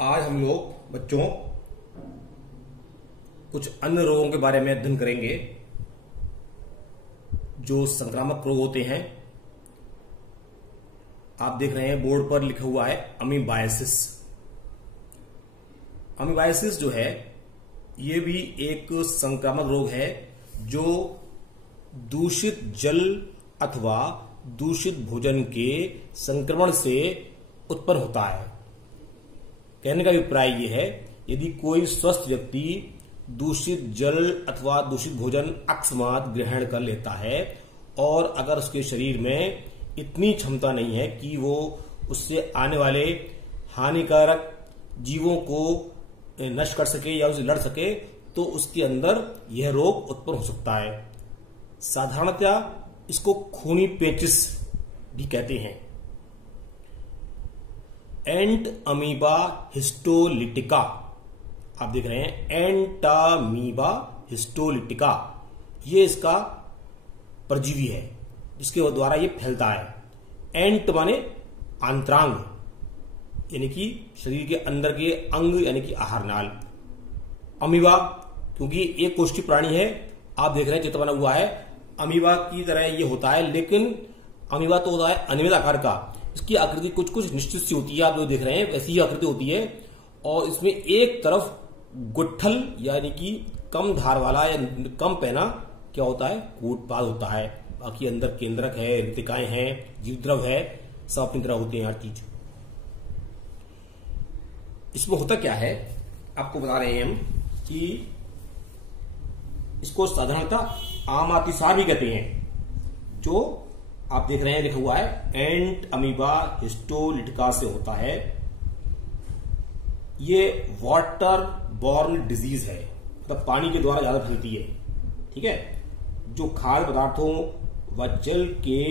आज हम लोग बच्चों कुछ अन्य रोगों के बारे में अध्ययन करेंगे जो संक्रामक रोग होते हैं। आप देख रहे हैं बोर्ड पर लिखा हुआ है अमीबाइसिस। अमीबाइसिस जो है ये भी एक संक्रामक रोग है जो दूषित जल अथवा दूषित भोजन के संक्रमण से उत्पन्न होता है। कहने का अभिप्राय यह है, यदि कोई स्वस्थ व्यक्ति दूषित जल अथवा दूषित भोजन अकस्मात ग्रहण कर लेता है और अगर उसके शरीर में इतनी क्षमता नहीं है कि वो उससे आने वाले हानिकारक जीवों को नष्ट कर सके या उससे लड़ सके, तो उसके अंदर यह रोग उत्पन्न हो सकता है। साधारणतः इसको खूनी पेचिश भी कहते हैं। एंट अमीबा हिस्टोलिटिका, आप देख रहे हैं एंटामीबा हिस्टोलिटिका, ये इसका परजीवी है जिसके द्वारा ये फैलता है। एंट माने आंतरांग, यानी कि शरीर के अंदर के अंग यानी कि आहार नाल। अमीबा क्योंकि एक कोष्ठी प्राणी है, आप देख रहे हैं चित्र बना हुआ है अमीबा की तरह ये होता है, लेकिन अमीबा तो होता है अनियमित आकार का। इसकी आकृति कुछ कुछ निश्चित सी होती है, आप जो देख रहे हैं वैसी ही आकृति होती है और इसमें एक तरफ गुट्ठल यानी कि कम धार वाला या कम पहना क्या होता है कूटपाद होता है। बाकी अंदर केंद्रक है, रितिकाएं हैं, जीवद्रव है, सब अपनी तरह होते हैं हर चीज। इसमें होता क्या है आपको बता रहे हैं हम कि इसको साधारणतः आमातिसार भी कहते हैं, जो आप देख रहे हैं लिखा हुआ है एंट अमीबा हिस्टोलिटिका से होता है। ये वाटर बॉर्न डिजीज है, मतलब पानी के द्वारा ज्यादा फैलती है। ठीक है, जो खाद्य पदार्थों व जल के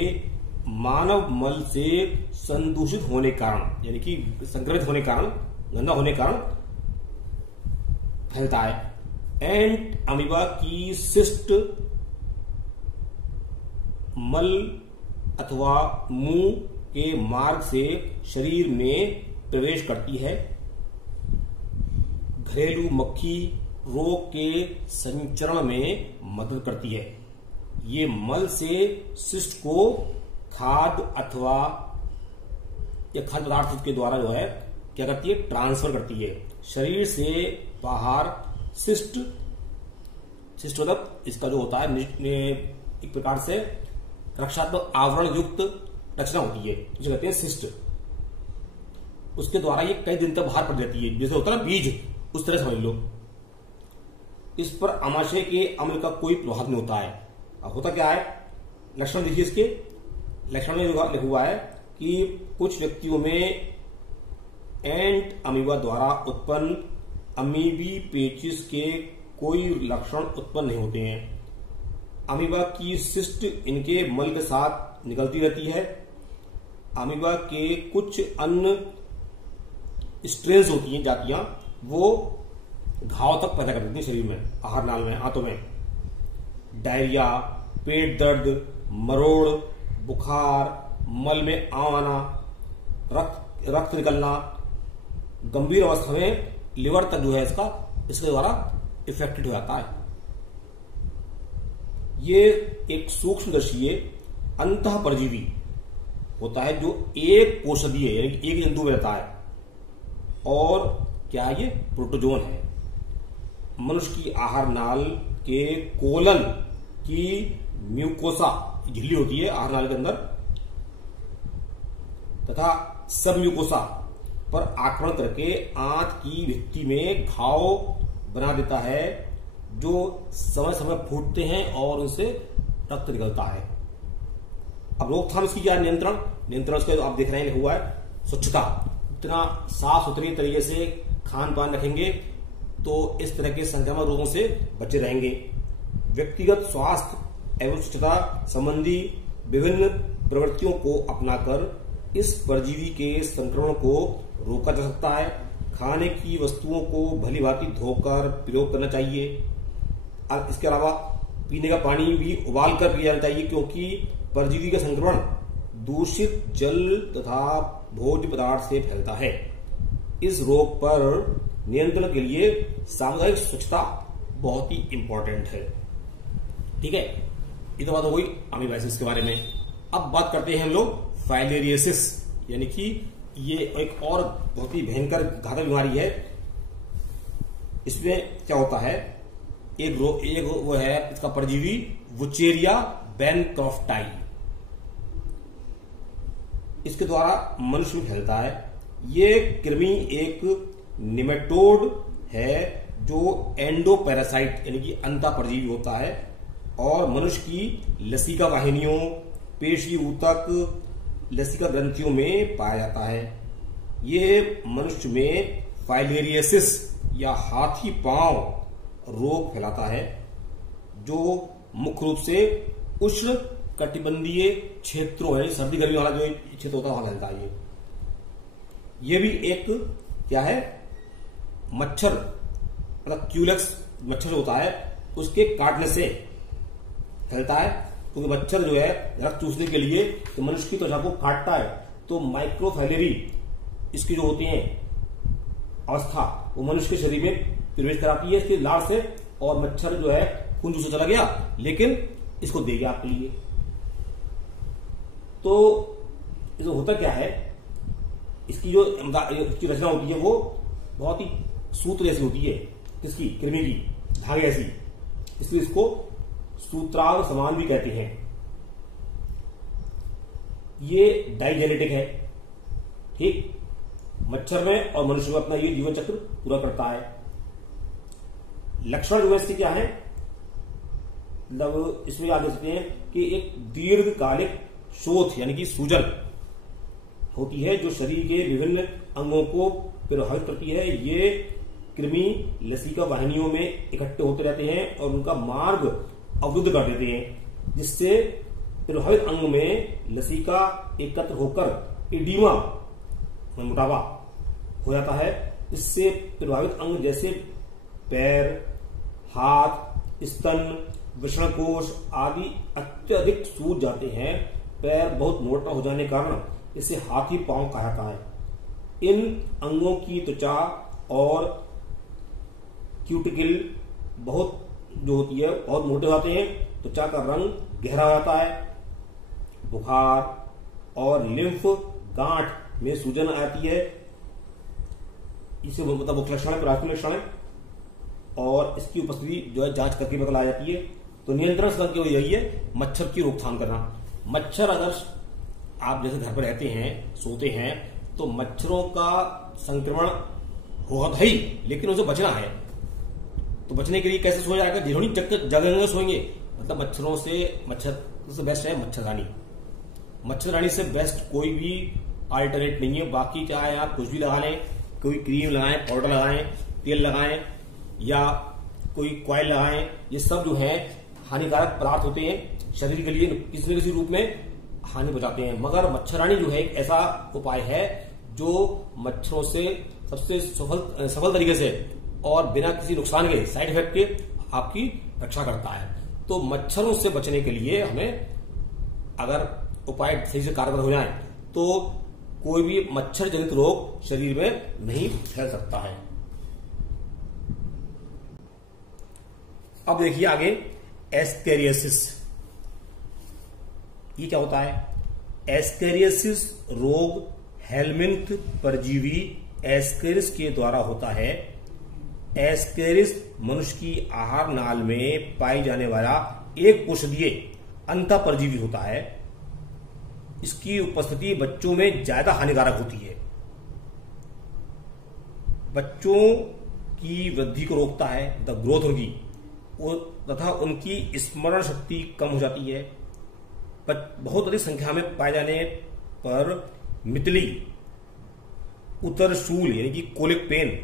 मानव मल से संदूषित होने के कारण यानी कि संक्रमित होने के कारण, गंदा होने के कारण फैलता है। एंट अमीबा की सिस्ट मल अथवा मुंह के मार्ग से शरीर में प्रवेश करती है। घरेलू मक्खी रोग के संचरण में मदद करती है। ये मल से शिष्ट को खाद्य अथवा या खाद्य पदार्थ के द्वारा जो है क्या करती है ट्रांसफर करती है। शरीर से बाहर शिष्ट मतलब इसका जो होता है एक प्रकार से रक्षात्मक आवरण युक्त रचना होती है जिसे कहते हैं सिस्ट। उसके द्वारा ये कई दिन तक बाहर पड़ जाती है, जैसे होता है ना बीज, उस तरह समझ लो। इस पर आमाशय के अम्ल का कोई प्रभाव नहीं होता है। अब होता क्या है, लक्षण देखिए इसके। लक्षण में लिखा हुआ है कि कुछ व्यक्तियों में एंट अमीबा द्वारा उत्पन्न अमीबी पेचिस के कोई लक्षण उत्पन्न नहीं होते हैं। अमीबा की सिस्ट इनके मल के साथ निकलती रहती है। अमीबा के कुछ अन्य स्ट्रेन्स होती हैं, जातियां, वो घाव तक पैदा कर देती हैं शरीर में, आहार नाल में, आंतों में। डायरिया, पेट दर्द, मरोड़, बुखार, मल में आना, रक्त निकलना, गंभीर अवस्था में लिवर तक जो है इसके द्वारा इफेक्टेड हो जाता है। ये एक सूक्ष्मदर्शीय अंतः परजीवी होता है जो एक कोषधीय यानी कि एक जंतु में रहता है। और क्या ये प्रोटोजोन है। मनुष्य की आहार नाल के कोलन की म्यूकोसा झिल्ली होती है आहार नाल के अंदर, तथा सब म्यूकोसा पर आक्रमण करके आंत की भित्ति में घाव बना देता है जो समय समय फूटते हैं और उनसे रक्त निकलता है। अब रोकथाम इसकी क्या नियंत्रण उसका आप देख रहे हैं हुआ है स्वच्छता। इतना साफ सुथरी तरीके से खान पान रखेंगे तो इस तरह के संक्रामक रोगों से बचे रहेंगे। व्यक्तिगत स्वास्थ्य एवं स्वच्छता संबंधी विभिन्न प्रवृत्तियों को अपनाकर इस परजीवी के संक्रमण को रोका जा सकता है। खाने की वस्तुओं को भली भांति धोकर प्रयोग करना चाहिए। इसके अलावा पीने का पानी भी उबाल कर पिया जाना चाहिए, क्योंकि परजीवी का संक्रमण दूषित जल तथा भोज्य पदार्थ से फैलता है। इस रोग पर नियंत्रण के लिए सामुदायिक स्वच्छता बहुत ही इंपॉर्टेंट है। ठीक है, ये तो बात हो गई अमीबाइसिस के बारे में। अब बात करते हैं हम लोग फाइलेरियसिस, यानी कि ये एक और बहुत ही भयंकर घातक बीमारी है। इसमें क्या होता है, एक वो है इसका परजीवी वुचेरिया बैनक्रॉफ्टाई। इसके द्वारा मनुष्य में फैलता है। ये कृमि एक निमेटोड है जो एंडोपैरासाइट यानी कि अंता परजीवी होता है और मनुष्य की लसिका वाहिनियों, पेशी ऊतक, लसिका ग्रंथियों में पाया जाता है। ये मनुष्य में फाइलेरियसिस या हाथी पांव रोग फैलाता है जो मुख्य रूप से उष्ण कटिबंधीय क्षेत्रों है, सर्दी गर्मी वाला जो क्षेत्र होता है वहां फैलता है। ये भी एक क्या है, मच्छर मतलब क्यूलेक्स मच्छर होता है उसके काटने से फैलता है, क्योंकि मच्छर जो है रक्त चूसने के लिए तो मनुष्य की त्वचा को काटता है, तो माइक्रोफाइलेरी इसकी जो होती है अवस्था वो मनुष्य के शरीर में प्रवेश कराती है इसके लार से, और मच्छर जो है खून चूसने चला गया लेकिन इसको दे गया आपके लिए। तो जो होता क्या है, इसकी जो इसकी रचना होती है वो बहुत ही सूत्र जैसी होती है, किसकी, कृमि की धागे जैसी, इसलिए इसको सूत्रांग समान भी कहते हैं। ये डाइजेनेटिक है, ठीक, मच्छर में और मनुष्य में अपना ये जीवन चक्र पूरा करता है। लक्षण जो है इसके क्या है, मतलब इसमें आप देख सकते हैं कि एक दीर्घकालिक शोथ यानी कि सूजन होती है जो शरीर के विभिन्न अंगों को प्रभावित करती है। ये कृमि लसिका वाहिनियों में इकट्ठे होते रहते हैं और उनका मार्ग अवरुद्ध कर देते हैं, जिससे प्रभावित अंग में लसिका एकत्र होकर एडिमा मोटापा हो जाता है। इससे प्रभावित अंग जैसे पैर, हाथ, स्तन, वृषणकोश आदि अत्यधिक सूज जाते हैं। पैर बहुत मोटा हो जाने के कारण इसे हाथी पांव कहा जाता है। इन अंगों की त्वचा और क्यूटिकल बहुत जो होती है बहुत मोटे होते हैं, त्वचा का रंग गहरा हो जाता है। बुखार और लिम्फ गांठ में सूजन आती है, इसे मतलब मुख्य लक्षण है, प्राथमिक लक्षण है, और इसकी उपस्थिति जो है जांच करके पता लगा जाती है। तो नियंत्रण करके यही है मच्छर की रोकथाम करना। मच्छर अगर आप जैसे घर पर रहते हैं, सोते हैं, तो मच्छरों का संक्रमण होगा ही, लेकिन उसे बचना है। तो बचने के लिए कैसे सोया जाएगा, जिन्होंने जगह में सोएंगे, मतलब मच्छरों से, मच्छर से बेस्ट है मच्छरदानी। मच्छरदानी से बेस्ट कोई भी अल्टरनेट नहीं है। बाकी चाहे आप कुछ भी लगा लें, कोई क्रीम लगाएं, पाउडर लगाएं, तेल लगाएं या कोई कॉइल लगाएं, ये सब जो है हानिकारक पदार्थ होते हैं, शरीर के लिए किसी न किसी रूप में हानि पहुंचाते हैं। मगर मच्छरदानी जो है एक ऐसा उपाय है जो मच्छरों से सबसे सफल तरीके से और बिना किसी नुकसान के, साइड इफेक्ट के आपकी रक्षा करता है। तो मच्छरों से बचने के लिए हमें अगर उपाय सही से कारगर हो जाए तो कोई भी मच्छर जनित रोग शरीर में नहीं फैल सकता है। अब देखिए आगे एस्केरियासिस, ये क्या होता है। एस्केरियासिस रोग हेलमिंथ परजीवी एस्केरिस के द्वारा होता है। एस्केरिस मनुष्य की आहार नाल में पाई जाने वाला एक कोषीय अंतः परजीवी होता है। इसकी उपस्थिति बच्चों में ज्यादा हानिकारक होती है। बच्चों की वृद्धि को रोकता है, द ग्रोथ उनकी, तथा उनकी स्मरण शक्ति कम हो जाती है। बहुत अधिक संख्या में पाए जाने पर मितली, उतरशूल यानी कि कोलिक पेन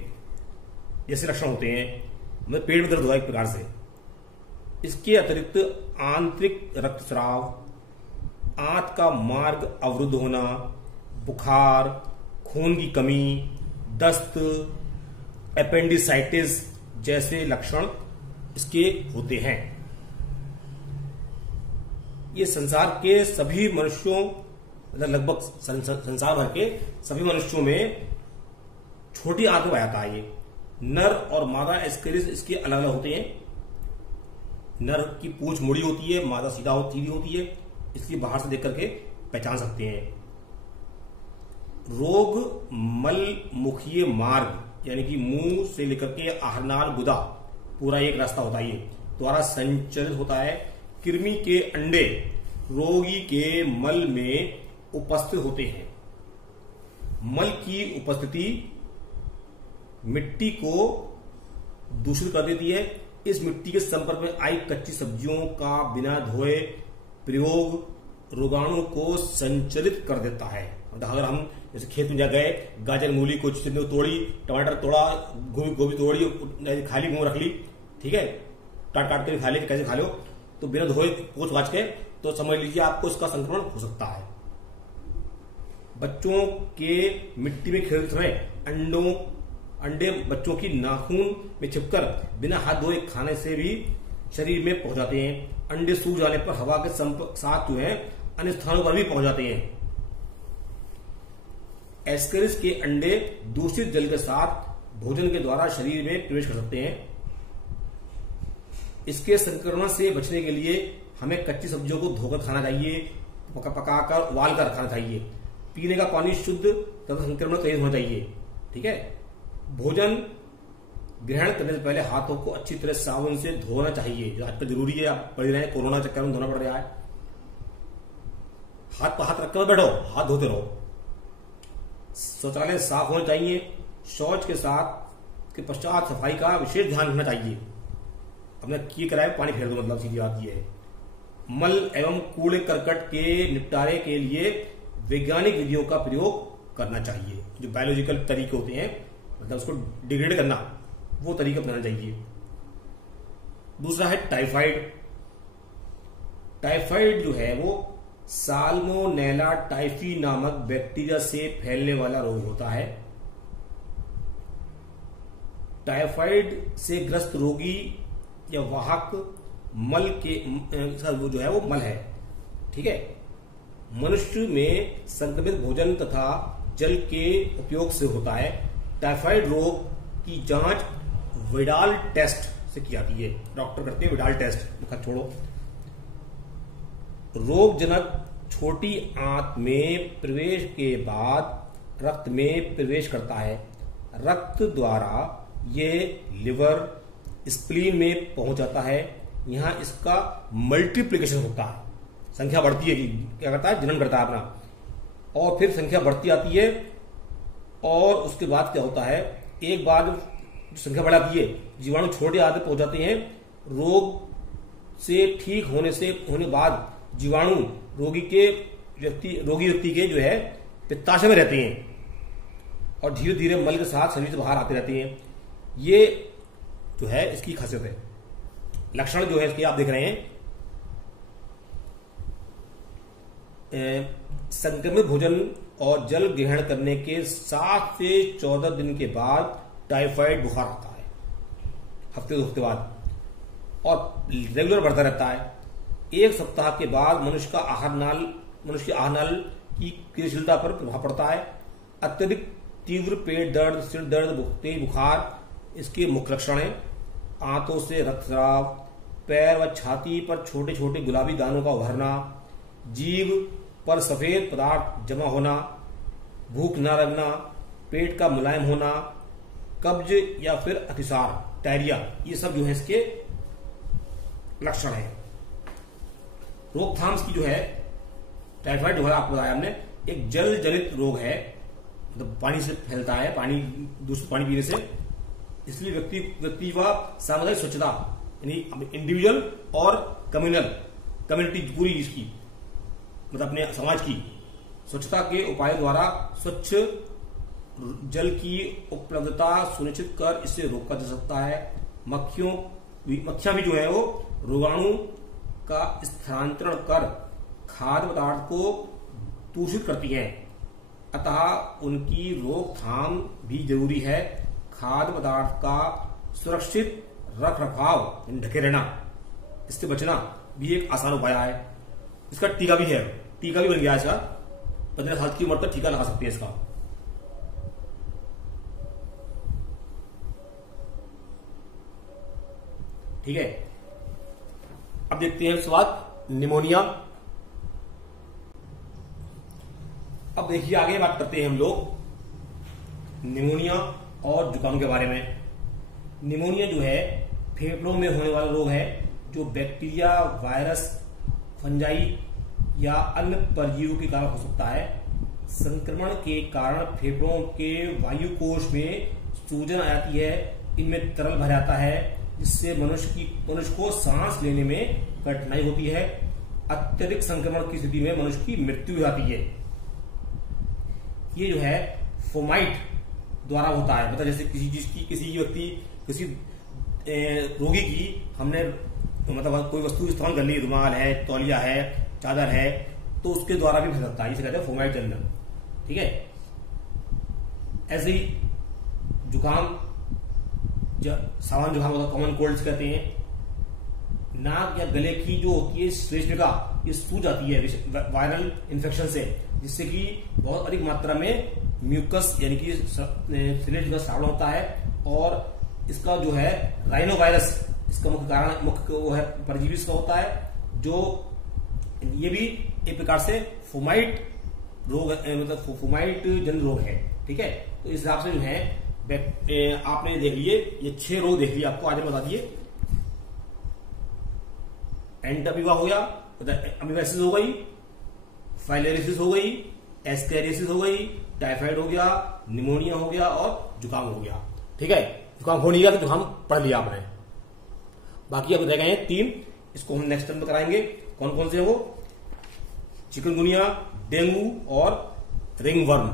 जैसे लक्षण होते हैं, मतलब पेट में दर्द होता है एक प्रकार से। इसके अतिरिक्त आंतरिक रक्तस्राव, आंत का मार्ग अवरुद्ध होना, बुखार, खून की कमी, दस्त, एपेंडिसाइटिस जैसे लक्षण इसके होते हैं। ये संसार के सभी मनुष्यों, मतलब लगभग संसार भर के सभी मनुष्यों में छोटी आंत में पाया जाता है। ये नर और मादा एस्केरिस इसके अलग अलग होते हैं। नर की पूंछ मुड़ी होती है, मादा सीधी होती है, इसलिए बाहर से देख करके पहचान सकते हैं। रोग मल मुखीय मार्ग यानी कि मुंह से लेकर के आहारनाल गुदा पूरा एक रास्ता होता है, ये द्वारा संचरित होता है। कृमि के अंडे रोगी के मल में उपस्थित होते हैं। मल की उपस्थिति मिट्टी को दूषित कर देती है। इस मिट्टी के संपर्क में आई कच्ची सब्जियों का बिना धोए प्रयोग रोगाणु को संचरित कर देता है। अगर हम जैसे खेत में जा गए, गाजर मूली को तोड़ी, टमाटर तोड़ा, गोभी तोड़ी, खाली मुंह रख ली, ठीक है, काट काट के खा ले, कैसे खा लो, तो बिना धोए पोंछ वाच के, तो समझ लीजिए आपको इसका संक्रमण हो सकता है। बच्चों के मिट्टी में खेलते समय अंडे बच्चों की नाखून में छिपकर बिना हाथ धोए खाने से भी शरीर में पहुंच जाते हैं। अंडे सूख जाने पर हवा के साथ जो है अन्य स्थानों पर भी पहुंच जाते हैं। एस्केरिस के अंडे दूषित जल के साथ भोजन के द्वारा शरीर में प्रवेश कर सकते हैं। इसके संक्रमण से बचने के लिए हमें कच्ची सब्जियों को धोकर खाना चाहिए, पकाकर उबाल कर खाना चाहिए। पीने का पानी शुद्ध तथा संक्रमण रहित होना चाहिए, ठीक है। भोजन ग्रहण करने से पहले हाथों को अच्छी तरह साबुन से धोना चाहिए, जो आजकल जरूरी है। आप पढ़ रहे हैं, कोरोना चक्कर में धोना पड़ रहा है। हाथ पर हाथ रखकर बैठो, हाथ धोते रहो। शौचालय साफ होना चाहिए। शौच के पश्चात सफाई का विशेष ध्यान रखना चाहिए। अपने किए कराए पानी फेर दो, मतलब सीधी बात यह है। मल एवं कूड़े करकट के निपटारे के लिए वैज्ञानिक विधियों का प्रयोग करना चाहिए। जो बायोलॉजिकल तरीके होते हैं, मतलब उसको डिग्रेड करना, वो तरीका अपनाना चाहिए। दूसरा है टाइफाइड। टाइफाइड जो है वो साल्मोनेला टाइफी नामक बैक्टीरिया से फैलने वाला रोग होता है। टाइफाइड से ग्रस्त रोगी या वाहक मल के वो जो है वो मल है, ठीक है। मनुष्य में संक्रमित भोजन तथा जल के उपयोग से होता है। टाइफाइड रोग की जांच विडाल टेस्ट से की जाती है। डॉक्टर करते हैं विडाल टेस्ट। छोड़ो, रोगजनक छोटी आंत में प्रवेश के बाद रक्त में प्रवेश करता है। रक्त द्वारा ये लिवर स्प्लीन में पहुंच जाता है। यहां इसका मल्टीप्लिकेशन होता है, संख्या बढ़ती है। क्या करता है? जनन करता है अपना, और फिर संख्या बढ़ती आती है। और उसके बाद क्या होता है, एक बार संख्या बढ़ाती है, जीवाणु छोटे आते पहुंच जाते हैं। रोग से ठीक होने बाद जीवाणु रोगी व्यक्ति के जो है पित्ताशय में रहते हैं और धीरे धीरे मल के साथ शरीर से बाहर आते रहते हैं। ये जो है इसकी खासियत है। लक्षण जो है इसके आप देख रहे हैं, संक्रमित भोजन और जल ग्रहण करने के 7 से 14 दिन के बाद टाइफाइड बुखार आता है, हफ्ते 2 हफ्ते बाद, और रेगुलर बढ़ता रहता है। 1 सप्ताह के बाद मनुष्य की आहारनाल की क्रियाशीलता पर प्रभाव पड़ता है। अत्यधिक तीव्र पेट दर्द, सिर दर्द, तेज बुखार इसके मुख्य लक्षण हैं। आंतों से रक्तस्राव, पैर व छाती पर छोटे छोटे गुलाबी दानों का उभरना, जीभ पर सफेद पदार्थ जमा होना, भूख न लगना, पेट का मुलायम होना, कब्ज या फिर अतिसार, डायरिया, ये सब जो है इसके लक्षण है। रोकथाम की जो है, टाइफाइड जो है आपको बताया हमने, एक जल जनित रोग है, मतलब पानी से फैलता है, दूषित पानी पीने से। इसलिए व्यक्ति व सामुदायिक स्वच्छता, यानी इंडिविजुअल और कम्युनिटी पूरी इसकी, मतलब अपने समाज की स्वच्छता के उपाय द्वारा स्वच्छ जल की उपलब्धता सुनिश्चित कर इससे रोका जा सकता है। मक्खियां भी जो है वो रोगाणु का स्थानांतरण कर खाद्य पदार्थ को दूषित करती हैं, अतः उनकी रोकथाम भी जरूरी है। खाद्य पदार्थ का सुरक्षित रख रखाव, ढके रहना, इससे बचना भी एक आसान उपाय है। इसका टीका भी है, टीका भी बन गया इसका। 15 साल की उम्र तक टीका लगा सकते हैं इसका। ठीक है। अब देखते हैं स्वाद निमोनिया। अब देखिए आगे बात करते हैं हम लोग निमोनिया और जुकाम के बारे में। निमोनिया जो है फेफड़ों में होने वाला रोग है जो बैक्टीरिया, वायरस, फंजाई या अन्य परजीवियों के कारण हो सकता है। संक्रमण के कारण फेफड़ों के वायु कोश में सूजन आ जाती है, इनमें तरल भर जाता है जिससे मनुष्य को सांस लेने में कठिनाई होती है। अत्यधिक संक्रमण की स्थिति में मनुष्य की मृत्यु हो जाती है। ये जो है फोमाइट द्वारा होता है, मतलब जैसे किसी रोगी की हमने मतलब कोई वस्तु इस्तेमाल कर ली, रुमाल है, तौलिया है, चादर है, तो उसके द्वारा भी फैल सकता है, जिसे कहते हैं फोमाइट जन्म। ठीक है। ऐसे ही जुकाम, सामान्य जुकाम होता है, कॉमन कोल्ड कहते हैं। नाक या गले की जो होती है श्लेष्मिका, ये सूज जाती है वायरल इन्फेक्शन से, जिससे कि बहुत अधिक मात्रा में म्यूकस यानी कि श्लेष्मिका श्रावण होता है। और इसका जो है राइनो वायरस, इसका मुख्य वो है परजीवी इसका होता है, जो ये भी एक प्रकार से फोमाइट रोग, मतलब फोमाइट जन रोग है। ठीक है। तो इस हिसाब से जो है आपने देख लिए ये 6 रोग देख लिए, आपको आज बता दिए। एंटाबीवा हो गया, अमीबाइसिस हो गई, फाइलेरिसिस हो गई, एस्केरियासिस हो गई, टाइफाइड हो गया, निमोनिया हो गया और जुकाम हो गया। ठीक है। जुकाम हो नहीं गया तो जुकाम पढ़ लिया आपने। बाकी अब रह गए हैं 3, इसको हम नेक्स्ट टाइम में कराएंगे। कौन कौन से हैं वो? चिकनगुनिया, डेंगू और रिंगवर्म।